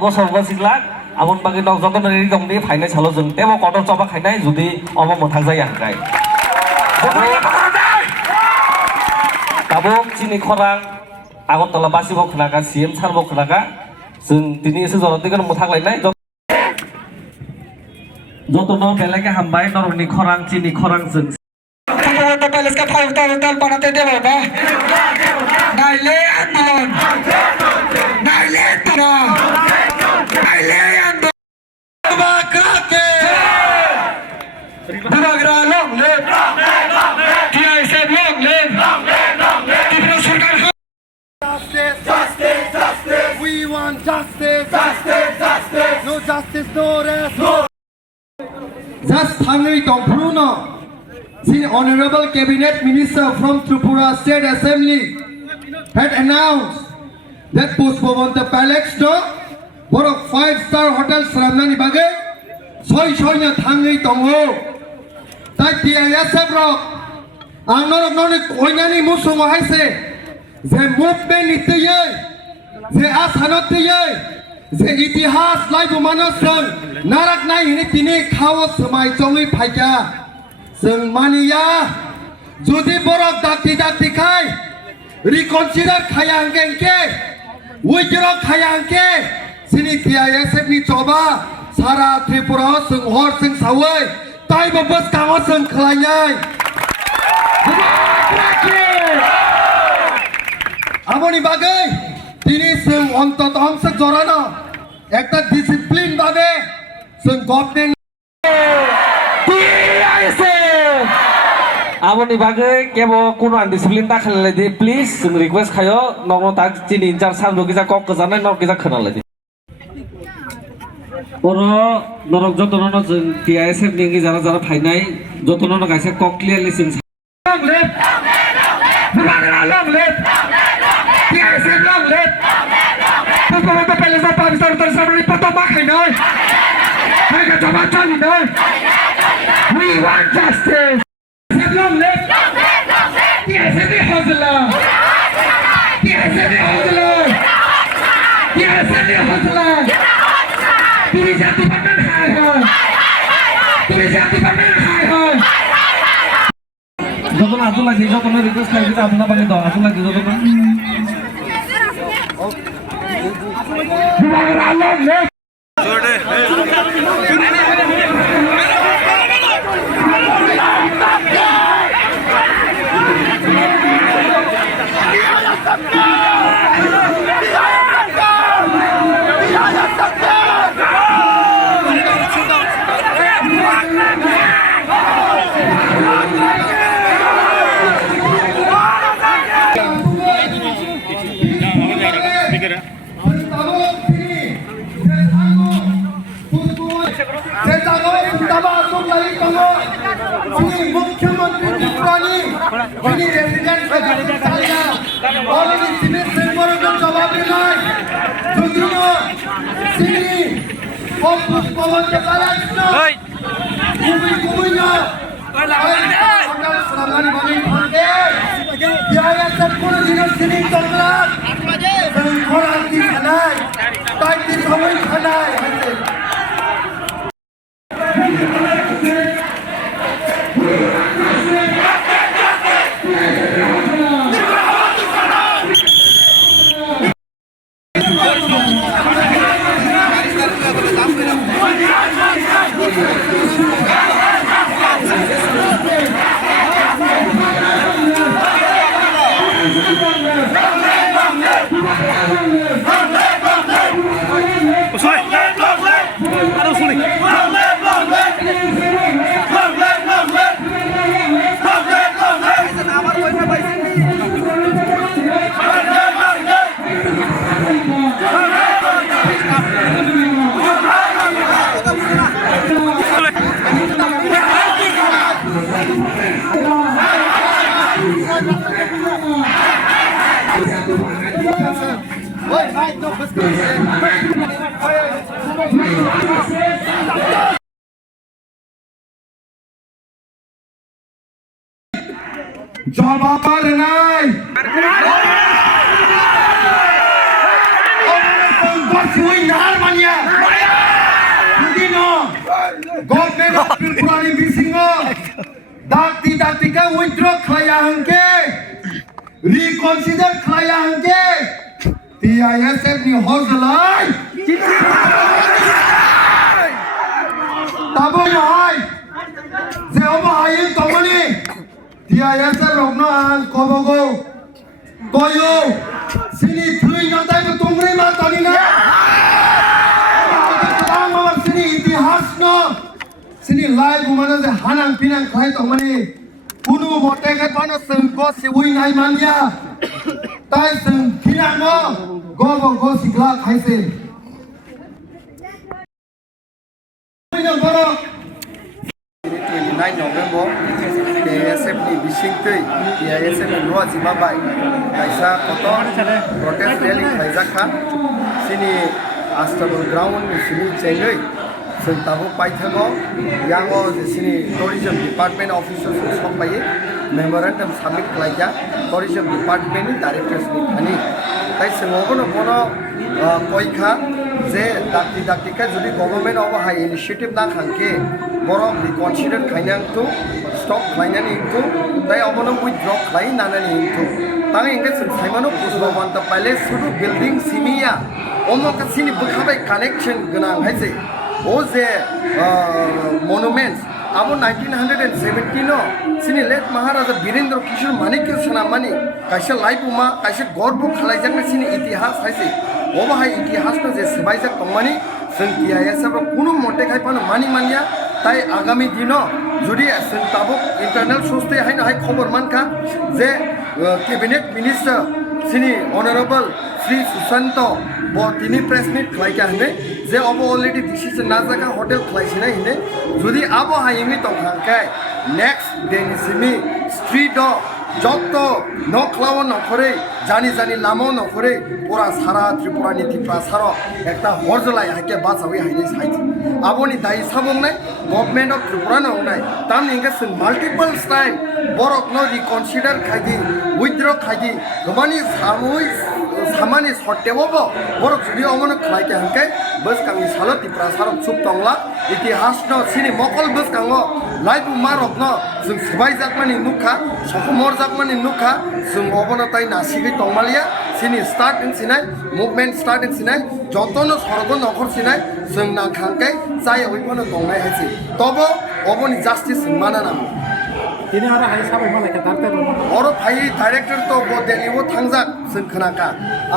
gosor gosilak abon bagi nok joto nari dong ni phainai salo jeng tebo kotor choba khainai judi omo mothang jai angkai tabuk chini khorang Agartala basi bo khnaka CM sar bo khnaka jeng tini ese joroti kon mothang lainai joto no beleke hambai noroni khorang chini khorang jeng Palace ka tal banate dewa ba naile andolon naile tara naile andolon bwkhaktwi Bhagra long live TISF long live Tiprasa sarkar Justice, we want justice, no justice, no rest, no. Just hungry to Bruno. The Honorable Cabinet Minister from Tripura State Assembly had announced that Pushpavan the Palace to Borok 5-star Hotel Swnam Bage Soy Soyna Tangi Tongo Tai TISF Rock Anor Oinani Musumo Haise the movement Itiye the Asanatiye the Itihas Life Mano Narak Nai Tini Kawas My Tongi Paja Seng mania, judi borok dakti kai, reconsider kayang ke, withdraw kayang ke, sini TISF ni coba, sara Tripura seng hor seng sawai, tai bebas kawas seng kelanyai. Amoni bagai, tini seng ontot seng jorana, ekta disiplin bagai, seng government. Aboni bagai kebo kuno undiscipline ta khalale di please jeng request khayo nono tak chini injar samdo kisa kok kejanai nok kisa khanale di oro norok joto nono jeng TISF ni jara jara phainai joto nono kaisa kok clearly sing long live Bhagra long live TISF long live Pushpavan the Palace ka Pakistan tar samri patama khainai hai ka jawab chali nai we want justice long live TISF hozla TISF hozla TISF hozla turi jati pamen hai turi jati pamen hai joto na atul lagi joto na request khai kita apna bagi do atul lagi joto na Bhagra long live Muఖ్যমন্ত্রী Tiprani ini resident Agartala already sini semua jawab নাই যদিও sini Pushpavan ke Palace no kubi na hotel Swnam bagi bhage TISF কোন দিন sini তংলাক খরান কি খানায় তাই কি সবাই খানায় জবাবার নাই ওই নার Tripurani bisingo dakti ka withdraw khlaya hangke reconsider khlaya hangke TISF ni hozalai tabo hai je oba hayin tomani TISF rokno ang kobogo koyo sini thui na dai to tongre ma tani na sini itihas no sini lai bumana je hanang pinang khai tomani kunu mote ka pano sung ko siwi nai mania tai sung kinang mo go sigla khaise November TISF ni bisingtei TISF ni luar Zimbabwe kaisa kotor protest rally khaijaka sini Astable ground ni sini chengai sentabu paithago yango sini tourism department officers sopai memorandum submit khlaija tourism department ni directors ni thani tai singogono bono koikha je dakti ka jodi government of high initiative na khangke borok reconsider khainang tu stop khainani tu tai obono withdraw khlai nanani tu tang ingge saimano pusbawan ta palace sudu building simia omo ka sini bukhabai connection gnang haise o je monuments abo 1917 no sini late maharaja birendra kishore manikya Swnam kaisa laibuma kaisa gorbo khalaijakna sini itihas haise oba hai itihas no je sebaijak tongmani जों TISF কোনো মতে খাই পানো মানি মানিয়া তাই আগামী দিন যদি जों তাবো ইন্টারনাল সোর্সতে হাইনো হাই খবর মানখা যে ক্যাবিনেট মিনিস্টার সিনি অনারেবল শ্রী সুশান্ত তিনি প্রেস মিট খাইকা হনে যে অব অলরেডি ডিসিশন না জায়গা হোটেল খাইছিনা হনে যদি আবো হাইমি তংখানকাই নেক্সট ডেনি সিমি street joto noklawo nokore jani lamo nokore pura sara Tripura ni Tiprasa ekta horzolai hake basawi haini site aboni dai sabongnai government of Tripura nongnai tam ninga sun multiple time borok no reconsider khaidi withdraw khaidi gomani samani sottebo borok judi omono khlaike hankai bus kangi salo Tiprasa chup tongla itihas no sini mokol bus kango laibu marok no जों सबाय जाकमानि नुखा सखमर जाकमानि नुखा जों अबनो ताइ नासिगै तंमालिया सिनि start in सिनाय movement start in सिनाय जतनो सरग नखर सिनाय जों नाखांकै जाय ओइफोनो दंनाय हायसि तबो अबनि जस्टिस माना नाम तिनि आरो हाय साबै मालाय का दारते अरो भाई डाइरेक्टर तो बो दिल्लीबो थांजाक जों खोनाका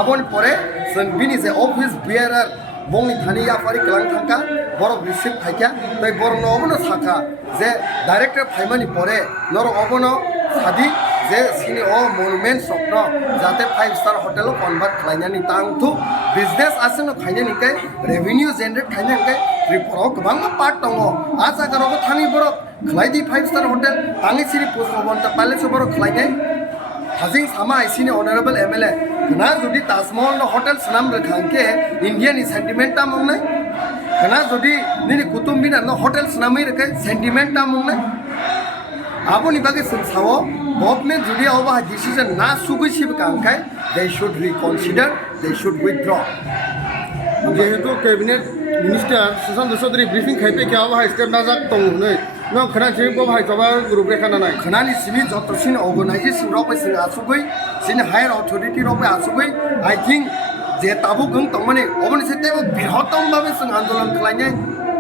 आबनि परे जों बिनि जे office बियारार bongni thani yaphari klang thangka borok receive khaikya tai borok no obono saka je director phaimani pore noro obono sadi je sini o monument sokno jate 5-star hotel convert khlainani tangthu business aseno khainani kai revenue generate khainani kai Tripura gobang part tongo aja garoko thani borok khlaidi 5-star hotel tangi siri postbon ta palace borok khlainai Hazing sama isini honorable MLA kena jodi Tasmahal no hotel Swnam rekhangke Indian sentiment ta mongnai kena jodi nini kutum binar no hotel Swnam rekhe sentiment ta mongnai aboni bage sawo government jodi oba decision na sugishib kangkai they should reconsider they should withdraw যেহেতু cabinet minister Sushant Chowdhury briefing খাইপে কি আবহাওয়া step নাজাক তংनै ন খনাচি কো ভাই তবা group রেখানা নাই খনানি Simi যতসিন organisation রবে Singh আসুগৈ scene higher authority রবে আসুগৈ আই থিংক যে তাবু গং তংমানে অবনি সেতেবো বৃহত্তম ভাবে সিং আন্দোলন খাইনাই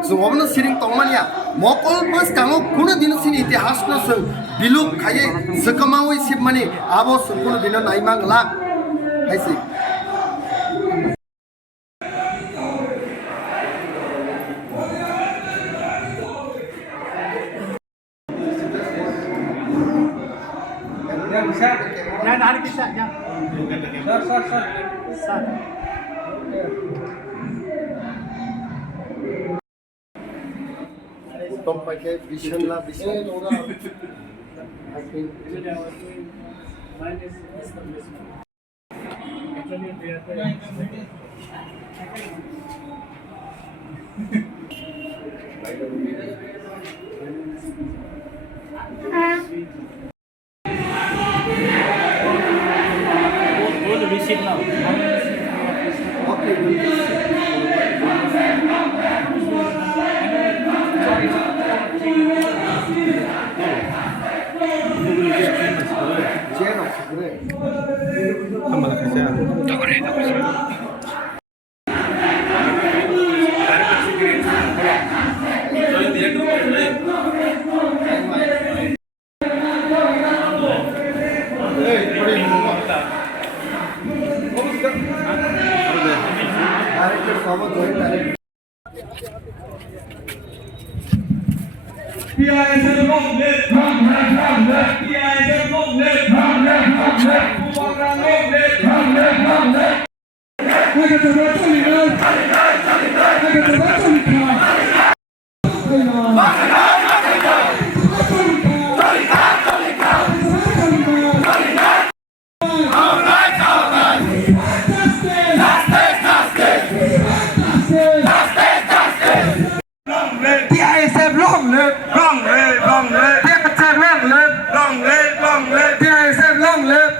जों अबनो सिरिं तंमानिया मकल बस कांगो कुनो दिन सिनि इतिहास न जों बिलुप खायै जकमावै सिबमानि आबो जों कुनो दिन नायमांला हायसि Ya, hari bisa ya. Sir. Tompake Bishanla Bishan. I think Receipt now. okay. সব joint director TISF long live, long live, long live. TISF long live, long live, long live. Puila long live, long live, long live. TISF long live, Long live, long live, TISF long live, long live, long live, TISF long live.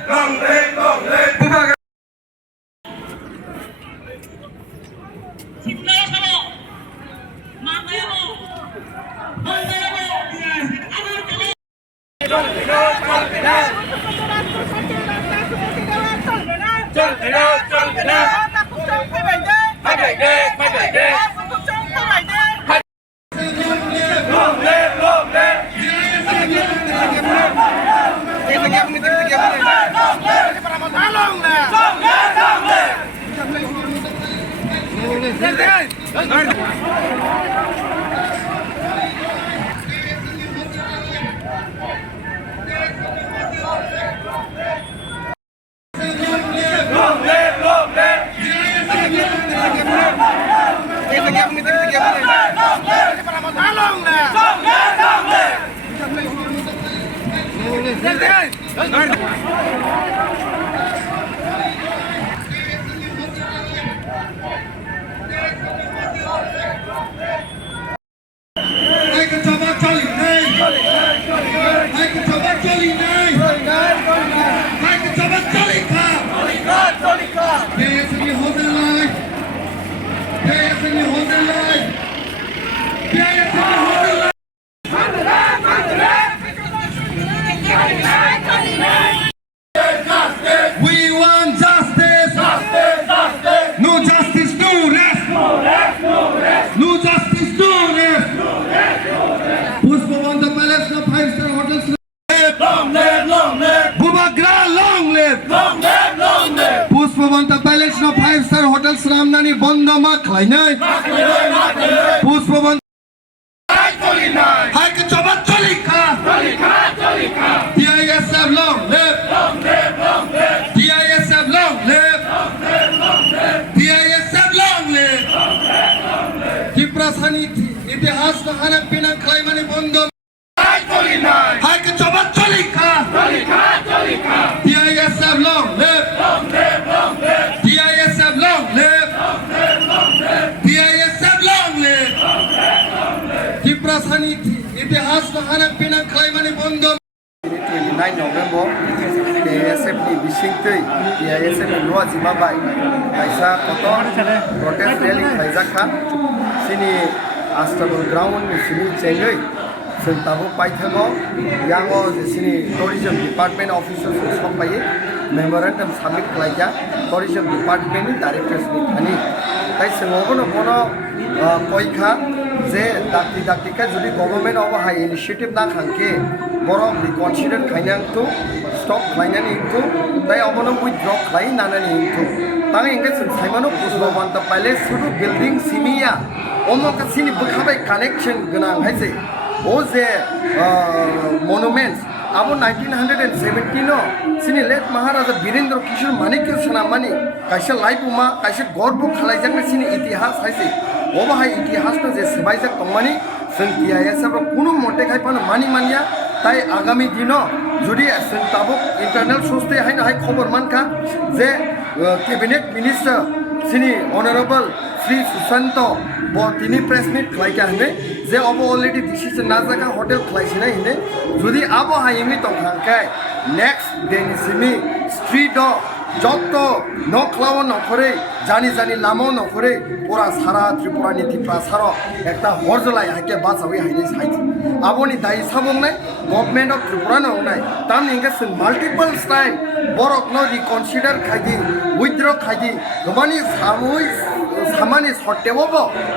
long live, long live. We want justice. No justice, no rest. No justice, no rest. Pushpavan the palace, the five-star hotels. Long live, long live, Bubagra, long live. long live, long live. Pushpavan the palace, the five-star hotels. Ramnani Bondama Klainai. Pushpavan. Haike Chabat Cholika. TISF long live. TISF long live. TISF long live. Tiprasa ইতিহাস নহানা পিনা খাইমানি বন্ধ হাইকে চবাত চলিকা TISF long live. TISF long live. TISF long live. Tiprasa ইতিহাস নহানা পিনা খাইমানি বন্ধ 29 November TISF ni bisingtei TISF ni loa jimabai kaisa koto protest rally khaijaka sini Astabul ground ni sini chengai sentabo paithago yango sini tourism department officers sompai memorandum submit khlaija tourism department ni directors ni thani tai sengogono bono koikha je dakti ka jodi government of high initiative na khangke borok reconsider khainang to stop khainani into tai obono withdraw khai nanani into tang inge saimano pusbawan ta pale sudu building simia omo ka sini bwkhabai connection ganang haise o je monuments abo 1917 no sini late maharaja birendra kishore manikya sanamani kaisa laibuma kaisa gorbo khalaijak sini itihas haise obo hai itihas no je sebaijak tongmani जों TISF কোনো মতে খাই পানো মানি মানিয়া তাই আগামী দিন যদি তাবুক ইন্টারনাল সোর্সতে হাই না হাই খবর মানখা যে ক্যাবিনেট মিনিস্টার সিনি অনারেবল শ্রী সুশান্ত তিনি প্রেস মিট খাইকা হনে যে অব অলরেডি ডিসিশন না জায়গা হোটেল খাইছে না হিনে যদি আবো হাইমি তংখাঙ্কাই নেক্সট ডেনি সিমি স্ট্রিট যত নখলাও নখরে জানি জানি লামো নখরে পুরা সারা ত্রিপুরা নি তিপ্রাসার একটা হরজলাই হাইকে বাঁচাবি হাইনি সাইজ আবনি দায়ী সাবং নাই গভর্নমেন্ট অফ ত্রিপুরা নং নাই তাম ইংকে जों মাল্টিপল টাইম বরক ন রিকনসিডার খাইদি উইথড্র খাইদি গোবানি সামানি সর্তেবো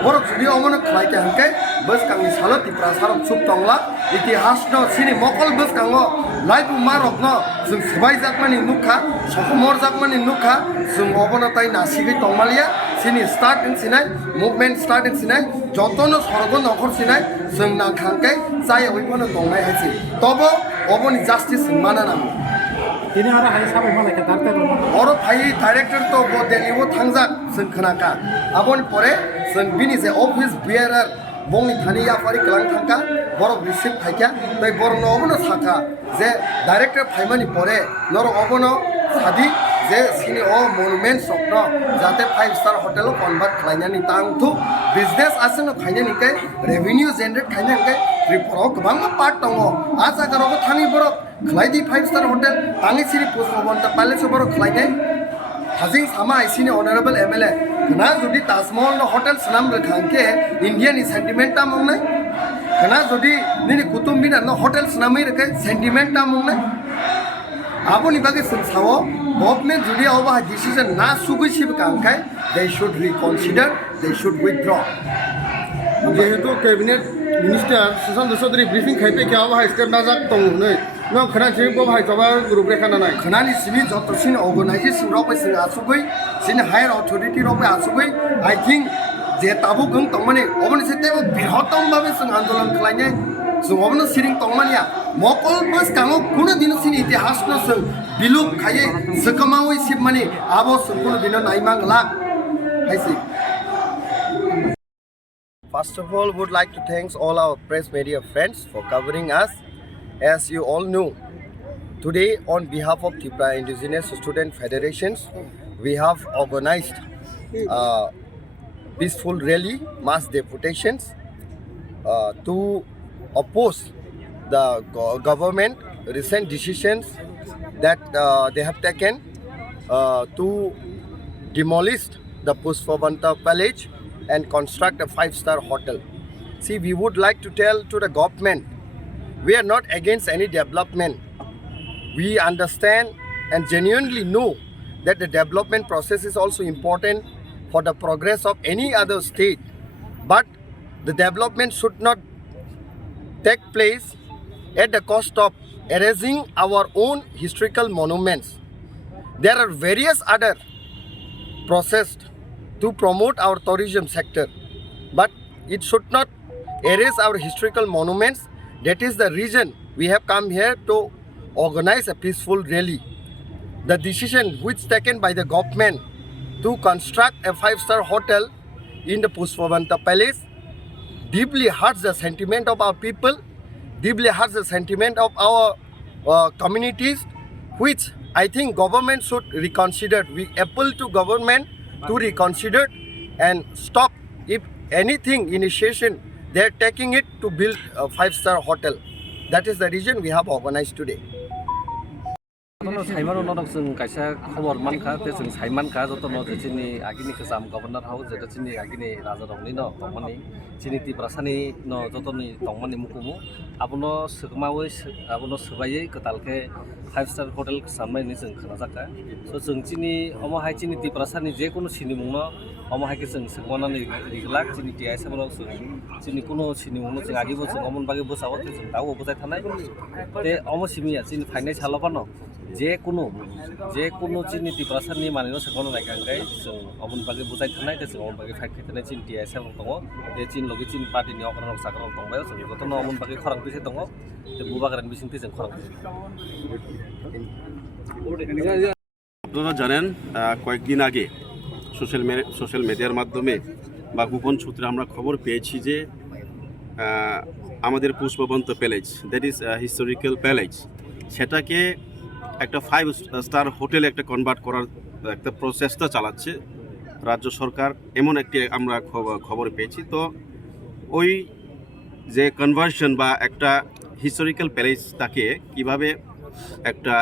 বরক যদি অমন খাইকে হাंके বসকাংনি সালো তিপ্রাসার সুপ তংলা ইতিহাস ন সিনি মকল বসকাং লাইফ মারক ন जों সবাই জাকমানি নুখা সকমর জাকমানি নুখা जों অবনতাই নাসিগै তংমালিয়া sini start in sinai movement start in sinai jotono sorgo nokhor sinai जोंना खांkai जाय ओइफोनो दंनाय हायसि तबो अबनि जास्टिस माना नामो Ini orang hanya sampai malah kita tahu. अर फाइ डाइरेक्टर तो बो दिल्लीबो थांजाक जों खोनाका आबनि परे जों बिनि जे अफिस बियारार बंनि थानि याफारि कलां थांका बरक रिसिभ थाइका दै बरन अबनो साका जे डाइरेक्टर फाइमानि परे नर अबनो सादि जे सिनि अ मनुमेन्ट सप्न जाते 5 स्टार होटेल कन्भार्ट खालायनानि तांथु बिजनेस आसनो खायनानिकै रेवेन्यू जनरेट खायनानिकै त्रिपुरायाव गोबां पार्ट दङ आ जागारावबो थाङि बरक खालायदि 5 स्टार होटेल ताङि सिरि पुष्पबन्त पैलेस बरक खालायनाय हाजिं सामा आइसिनि अनारेबल एमएलए ना जुदि ताजमहल होटेल सनाम रखांके इंडियानि सेंटिमेंटा मंगनाय ना जुदि निनि कुतुब मिनार न होटेल सनामै रखे सेंटिमेंटा मंगनाय आबोनि बागै संसाव गवर्नमेंट जुदि अबा डिसीजन ना सुगैसिब कांखाय they should reconsider they should withdraw যেহেতু cabinet minister Sushant Chowdhury briefing খাইতে কেউ বাহাই স্টেপ নাজাক দङ नै नों खोनासि बाहाय जाबा ग्रुप रेखाना नाय खोनानि सिनि जतसिन अर्गेनाइजेशन रबे जों आसुगै सिनि हायर अथॉरिटी रबे आसुगै आई थिंक जे ताबु गं तंमाने अबनि सेतेबो बृहत्तम भाबे जों आंदोलन खालायनाय जों अबनो सिरिं तंमानिया मकल बस काङो कुनो दिन सिनि इतिहास न जों बिलुप खाये सकमावै सिबमानि आबो जों कुनो दिन नायमांला हायसि First of all, would like to thank all our press media friends for covering us. As you all know, today on behalf of Tiprasa Indigenous Student Federations, we have organized peaceful rally, mass deputations to oppose the government recent decisions that they have taken to demolish the Pushpavanta Palace and construct a 5-star hotel. See, we would like to tell to the government, we are not against any development. We understand and genuinely know that the development process is also important for the progress of any other state. But the development should not take place at the cost of erasing our own historical monuments. There are various other processes to promote our tourism sector, but it should not erase our historical monuments. That is the reason we have come here to organize a peaceful rally. The decision which taken by the government to construct a 5-star hotel in the Pushpavanta Palace deeply hurts the sentiment of our people, deeply hurts the sentiment of our communities, which I think government should reconsider. We appeal to government to reconsider and stop if anything initiation they're taking it to build a 5-star hotel. That is the reason we have organized today. साइमानो नरक जों कायसा खबर मानखा ते जों साइमानखा जतनो जेचिनि आगिनि खोसाम governor house जेचिनि आगिनि राजा दंनि न तंमानि चिनि तिप्रासानि न जतनि तंमानि मुकुमु आबनो सकमावै आबनो सबायै कतालके 5-star hotel सामनायनि जों खोनाजाका सो जों चिनि अमहाय चिनि तिप्रासानि जे कुनु सिनि मुंनो अमहायके जों सकमानानै रिगलाक चिनि TISF राव जों चिनि कुनु सिनि मुंनो जों आगिबो जों अमन बागे बोसावो जों दाव बोजाय थानाय ते अमसिमिया चिनि फाइनाय सालबानो जे कुनु चिनि तिप्रासानि मानिनो सकमानो नायखांगाय जों अमन बागे बोजाय थानाय ते जों अमन बागे फाइट खेतनाय चिनि TISF दङ ते चिन लगे चिन पार्टीनि अग्रनाव सागराव दंबाय जों जतनो अमन बागे खरां बिसे दङ ते बुबाग्रानि बिसिंति जों खरां আপনারা জানেন কয়েকদিন আগে সোশ্যাল মিডিয়ার মাধ্যমে বা গোপন সূত্রে আমরা খবর পেয়েছি যে আমাদের Pushpabanta palace that is historical palace সেটাকে একটা 5-star হোটেলে একটা কনভার্ট করার একটা প্রচেষ্টা চালাচ্ছে রাজ্য সরকার এমন একটি আমরা খবর পেয়েছি তো ওই যে কনভার্সন বা একটা হিস্টোরিক্যাল প্যালেসটাকে কিভাবে একটা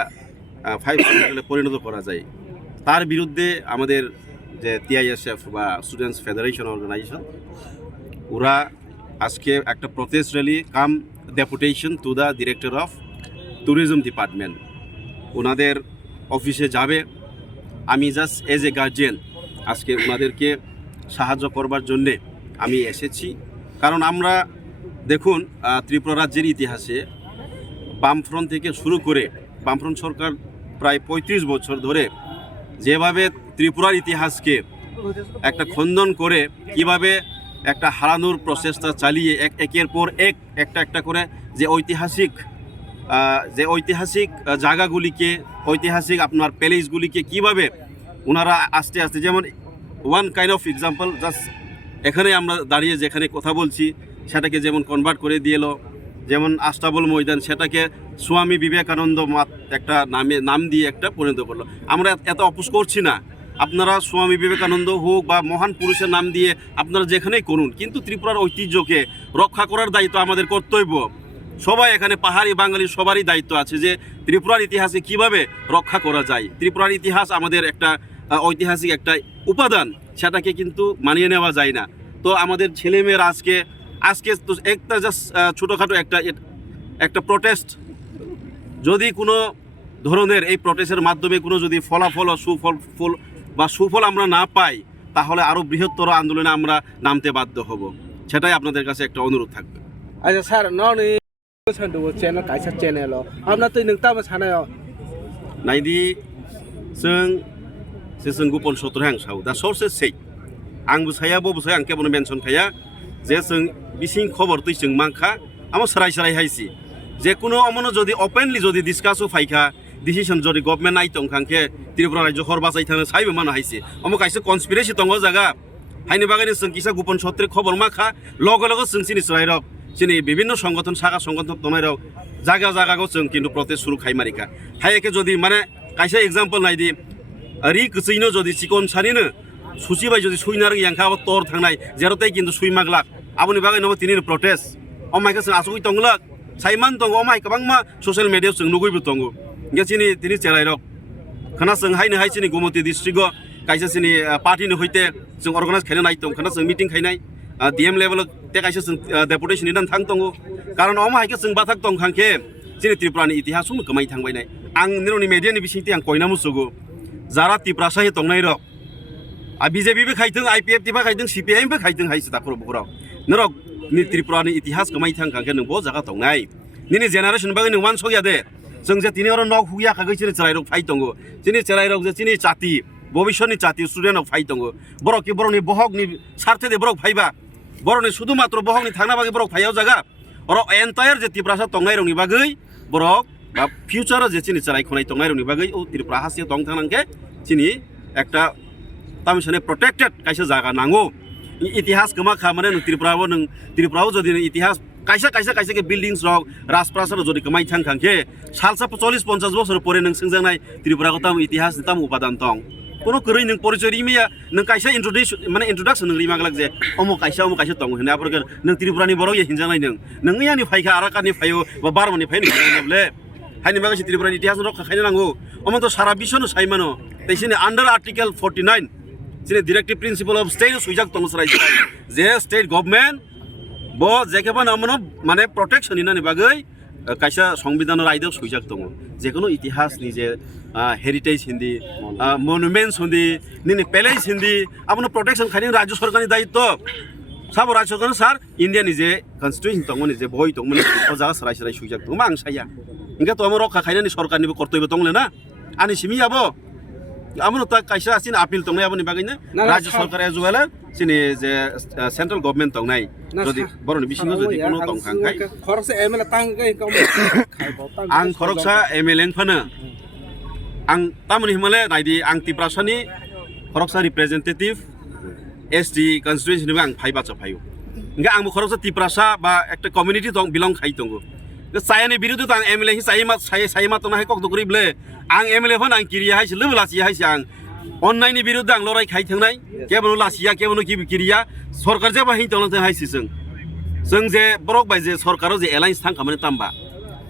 5-star হোটেলে পরিণত করা যায় তার বিরুদ্ধে আমাদের যে TISF বা স্টুডেন্টস ফেডারেশন অর্গানাইজেশন ওরা আজকে একটা protest rally come deputation to the director of tourism department ওনাদের অফিসে যাবে আমি জাস্ট এজ এ গার্জিয়ান আজকে ওনাদেরকে সাহায্য করবার জন্যে আমি এসেছি কারণ আমরা দেখুন ত্রিপুরা রাজ্যের ইতিহাসে বামফ্রন্ট থেকে শুরু করে বামফ্রন্ট সরকার প্রায় 35 বছর ধরে যেভাবে ত্রিপুরার ইতিহাসকে একটা খণ্ডন করে কিভাবে একটা হারানোর প্রচেষ্টা চালিয়ে একের পর একটা করে যে ঐতিহাসিক জায়গাগুলিকে ঐতিহাসিক আপনার প্যালেসগুলিকে কিভাবে ওনারা আস্তে আস্তে যেমন one kind of example just এখানে আমরা দাঁড়িয়ে যেখানে কথা বলছি সেটাকে যেমন কনভার্ট করে দিয়েলো, যেমন আস্তাবল ময়দান সেটাকে স্বামী বিবেকানন্দ একটা নাম দিয়ে একটা পরিণত করলো। আমরা এত অপোজ করছি না, আপনারা স্বামী বিবেকানন্দ হোক বা মহান পুরুষের নাম দিয়ে আপনারা যেখানেই করুন, কিন্তু ত্রিপুরার ঐতিহ্যকে রক্ষা করার দায়িত্ব আমাদের কর্তব্য। সবাই এখানে পাহাড়ি বাঙালি সবারই দায়িত্ব আছে যে ত্রিপুরার ইতিহাসে কিভাবে রক্ষা করা যায়। ত্রিপুরার ইতিহাস আমাদের একটা ঐতিহাসিক একটা উপাদান, সেটাকে কিন্তু মানিয়ে নেওয়া যায় না। তো আমাদের ছেলেমেয়েরা আজকে তো একটা জাস্ট ছোটোখাটো একটা প্রটেস্ট, যদি কোনো ধরনের এই প্রটেস্টের মাধ্যমে কোনো যদি ফলাফল সুফল আমরা না পাই, তাহলে আরও বৃহত্তর আন্দোলনে আমরা নামতে বাধ্য হব। সেটাই আপনাদের কাছে একটা অনুরোধ থাকবে। আচ্ছা স্যার ননি চ্যানেল কাইসা চ্যানেল আপনার তুই নोंता সানায় नायदि जों गुबुन सत्र हां साव दा सोर्सेस सै आंबो साया बबो साया आं केबनो मेनसन खाया जे जों बिसिं खबर तै जों मांखा आमो सराय हाइसि जे कुनो अमनो जदि ओपेनलि जदि डिसकासो फाइखा डिसिजन जदि गभर्नमेन्ट नाय तंखांखे त्रिपुरा राज्य हरबासाय थानो साइबो मानो हाइसि अमो काइसे कन्सपिरेसि दंगो जागा हाइनि बागानि जों किसा गुबुन सत्र खबर माखा लगे लगे जों सिनि सरायरक जोंनि विभिन्न संगठन सागा संगठन तनायरक जागा जों किन्तु प्रटेस्ट शुरू खाइमारिखा हायके जदि माने काइसे एग्जाम्पल नायदि रि गोसैनो जदि चिकन सानिनो सुसिबाय जदि सुइनार यांखा तर थांनाय जेरतै किन्तु सुइमागलाक आबनि बागै नबो तिनि प्रटेस्ट अमायका जों आसुइ तंगलाक साइमान दङ अमाय गोबांमा ससियेल मिडियायाव जों नुगैबो दङ गेसिनि तिनि चेरायरक खाना जों हायनो हायसिनि गुमति डिस्ट्रिक्टआव काइसे सिनि पार्टिनो होइते जों अर्गानाइज खायनो नाय दं खाना जों मिटिं खायनाय डीएम लेवल ते काइसे जों डेपुटेशन निदान थां दङ कारण अमायका जों बाथाक दं खांखे जोंनि त्रिपुरानि इतिहास गोमाय थांबायनाय आं निरनि मेडियानि बिसिंति आं कयना मुसुगो जारा तिप्रासा हे दंनाय रक बीजेपी बो खायथों आईपीएफ बो खायथों सीपीआईएम बो खायथों हायसो दाखर बखराव नरक नि त्रिपुरानि इतिहास गोमाय थांखांखे नों बो जागा दंनाय निनि जेनारेशन बागै नों मान सगिया दे जों जे तिनि अर नक हुया खागै सिनि चरायरक फाइ दङ जोंनि चरायरक जे सिनि जाति भबिष्यनि जाति स्टुडेन्टआव फाइ दङ बरकि बरनि बहकनि सार्थे दे बरक फाइबा बरनि शुधु मात्र बहकनि थांना बागै बरक फाइयाव जागा अर एन्टायर जे तिप्रासा दंनाय रंनि बागै बरक बा फिउचार जे चिनि चराय खनाय दंनाय रंनि बागै ओ त्रिपुरा हासे दं थांनांके चिनि একটা तामिसने प्रोटेक्टेड काइसे जागा नांगौ इतिहास गोमा खामाने नों त्रिपुराव जदि इतिहास काइसे के बिल्डिंग्स रक राजप्रासाद जदि गोमाय थांखांखे सालसा 40-50 बोसोर परे नों सोंजानाय त्रिपुराखौ ताम इतिहास ताम उपादान दं कोनो करै नों परिचय रिमिया नों काइसे इंट्रोडक्शन नों रिमागलाक जे अमु काइसे दं होना आपरगोर नों त्रिपुरानि बर' ये हिनजानाय नों यानि फाइखा आराकानि फायो बा बारमनि फाइनो हिनजानायब्ले हायनि बागै त्रिपुरानि इतिहास रखा खायनो नांगौ अमन्थ सारा बिश्वनो साइमानो तैसिनि अंडर आर्टिकल 49 जिनि डाइरेक्टिव प्रिन्सिपल अफ स्टेट सुइजाक तंसराय जे स्टेट गभर्नमेंट बो जेकेबा नामनो माने प्रोटेक्शन इनानि बागै काइसा संविधान रायदो सुइजाक दङ जेकुनु इतिहासनि जे हेरिटेज हिन्दी मनुमेन्ट्स हिन्दी निनि प्यालेस हिन्दी आपनो प्रोटेक्शन खायनि राज्य सरकारनि दायित्व साब राज्य सरकार सार इंडियानि जे कन्स्टिट्यूशन दङनि जे बय दङमोन ओ जागा सराय सुइजाक दङ आं साया इंगा तो आम रखा खायनानि सरकारनिबो कर्तव्य दंले ना आनि सिमियाबो आमनो ता काइसा आसिन आपिल दंनाय आबनि बागैनो राज्य सरकार एज वेल सिनि जे सेंट्रल गभर्नमेंट दंनाय जदि बरनि बिसिङाव जदि कोनो दंखांखाय खरसा एमएलए तांगै आं खरसा एमएलए फानो आं तामनि हिमालय नायदि आं तिप्रासानि खरसा रिप्रेजेंटेटिव एसटी कन्स्टिट्यूएन्सिनिबो आं फाइबाचा फायो इंगा आंबो खरसा तिप्रासा बा एकटा कम्युनिटी दं बिलं खाइ दंगो सायानि बिरुद्ध आं एमएलए हि सायमा तो नाय कक दगरिब्ले आं एमएलए फन आं किरिया हाइस लोबो लासिया हाइस आं अननायनि बिरुद्ध आं लराय खाइ थांनाय केबनो लासिया केबनो किरिया सरकार जे बाहि तंलां हाइस जों जे बरक बाय जे सरकाराव जे एलायन्स थांखामाने तामबा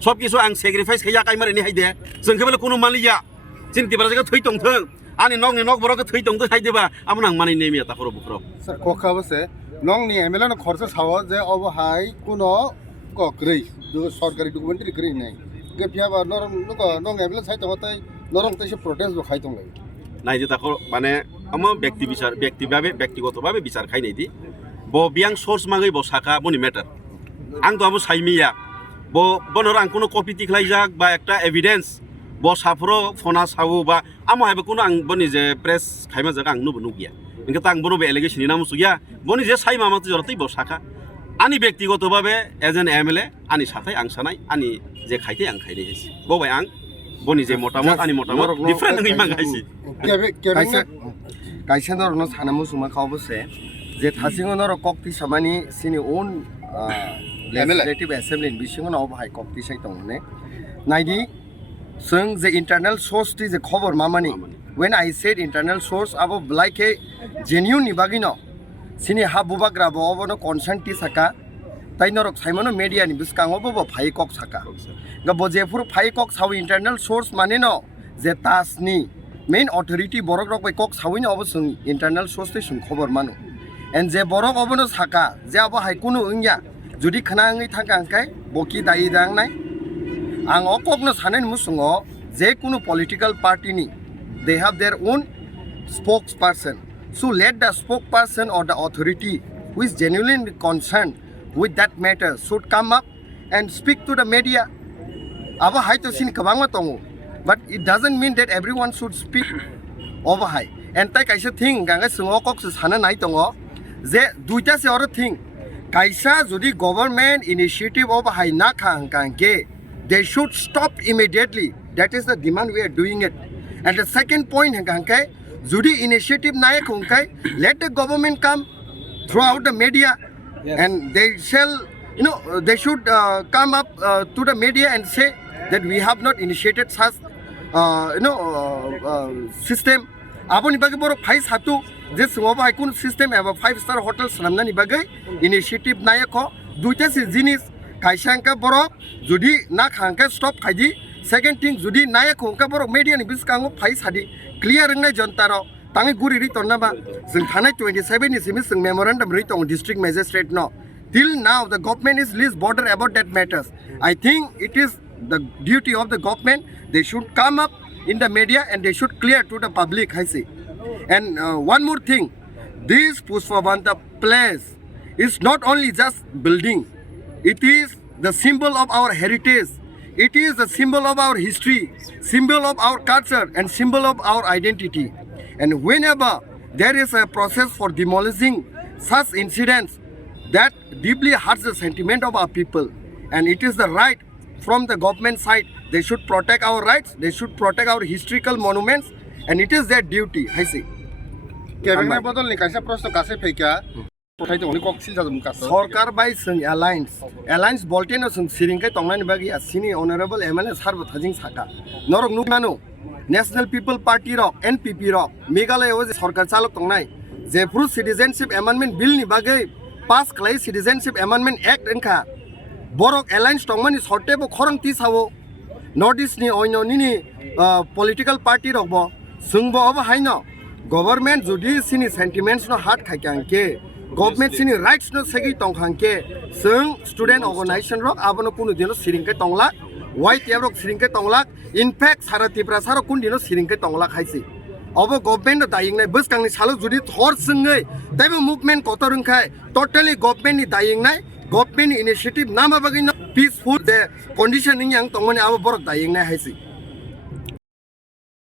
सब किसु आं सेक्रिफाइस खाया काइमारनि हाइदे जों केबल कोनो मालिया चिन तिप्रासाखौ थै दंथों आनि नक बरक थै दंथों हाइदेबा आमन आं मानि नेमिया ताखर बखर सर कोखाबसे नंनि एमएलए न खर्च साव जे अब हाय कोनो कक्रै सरकारी डकुमेन्टारि गरै नै गपियाबा नरम नंग एमएलए साइ तगतै नरम तैसे प्रोटेस्ट खाइ दं नायदि ताखर माने अम व्यक्तिगतभावे বিচার खाइ नायदि ब बियां सोर्स मागै ब साखा बनि मेटार आं तो आबो साइमिया ब बनर आं कोनो कपि तिखलाइजाक बा एकटा एभिडेन्स ब साफरो फना सावो बा आमो हायबो कोनो आं बनि जे प्रेस खाइमा जागा आं नुबो नुगिया ইনকে তাং বড় এলিগেশন নাম সুগিয়া বনি যে সাই মামাতে জরতেই বসাখা আনি ব্যক্তিগতভাবে এজ এন এমএলএ আনি সাথে আং সানাই আনি যে খাইতে আং খাইনে হয়েছি ববাই আং বনি যে মতামত আনি মতামত ডিফারেন্ট হই মান গাইছি কাইসা নরনো সানামু সুমা খাওবছে যে থাসিং নর কক্তি সামানি সিনি ওন legislative assembly বিশিং ন বাহাই কক্তি সাই তংনে নাইদি जों जे internal source ti je khobor mamani when I said internal source abo like a genuine ni bagino sini ha bubagra bo obono consent ti saka tai norok saimono media ni biskango bo phai kok saka ga bo je fur phai kok saw internal source mane no je tas ni main authority borok rok bai kok sawi no obo sung internal source ti sung khobor mano and je borok obono saka je abo hai kunu ingya judi khana ngai thangkai boki dai dang nai आं अकगनो सानैनि मुसुङो जे कुनु political पार्टीनि they have their own spokesperson so let the spokesperson or the authority who is genuinely concerned with that matter should come up and speak to the media aba hai to sin kabangma tongo but it doesn't mean that everyone should speak over hai and tai kaisa thing ganga sungo kok su sana nai tongo je duita se or thing kaisa jodi government initiative over hai na khang kangke they should stop immediately. That is the demand we are doing it. And the second point, Judi initiative naik hongkai, let the government come throughout the media, and they shall, they should come up to the media and say that we have not initiated such, system. Aboni bagi borok phai satu, this ngoba ikun system have a 5-star hotel Swnam ni bagai initiative naik ho, duita si jinis. Kaisangka borok judi na khangka stop khaidi second thing judi naya khongka borok media ni biskango phai sadi clear ngai jontaro tangi guri ri tonna ba jeng thanai 27 ni simi sing memorandum ri tong district magistrate no till now the government is least border about that matters. I think it is the duty of the government, they should come up in the media and they should clear to the public, I say. And one more thing, this Pushpavanta place is not only just building. It is the symbol of our heritage. It is the symbol of our history, symbol of our culture, and symbol of our identity. And whenever there is a process for demolishing such incidents, that deeply hurts the sentiment of our people. And it is the right from the government side. They should protect our rights. They should protect our historical monuments, and it is their duty. I say. Kevin bodol ni kaisa prosto kase feika. सरकार bye जों alliance बलटेनो जों सिरिंkai तंनानि बागि सिनि honourable MLA सारबो थाजिं साका नरक नुमानो national people party रक NPP रक मेघालयाव सरकार चालक तंनाय जेफ्रु सिटिजेनशिप amendment bill नि बागै पास खालाय सिटिजेनशिप एमेन्डमेन्ट एक्ट एनखा बरक एलायन्स तंमानि सर्टेबो खरं तिसावो नर्थ इस्ट नि अन्यनि पलिटिकल पार्टी रकबो जोंबो अब हायनो गभर्नमेन्ट जुदि सिनि सेन्टिमेन्ट्स नो हात खायकांके government sini rights no segi tongkhangke जों student organization rok abono kunu dino siringkai tonglak white rok siringkai tonglak in fact sara Tiprasa rok kun dino siringkai tonglak haisi obo government no daingnai bwskangni salo judi thor sungai taibo movement kotor rungkai totally government ni daingnai government initiative nama bagino peaceful the condition yang tongmani abo borok daingnai haisi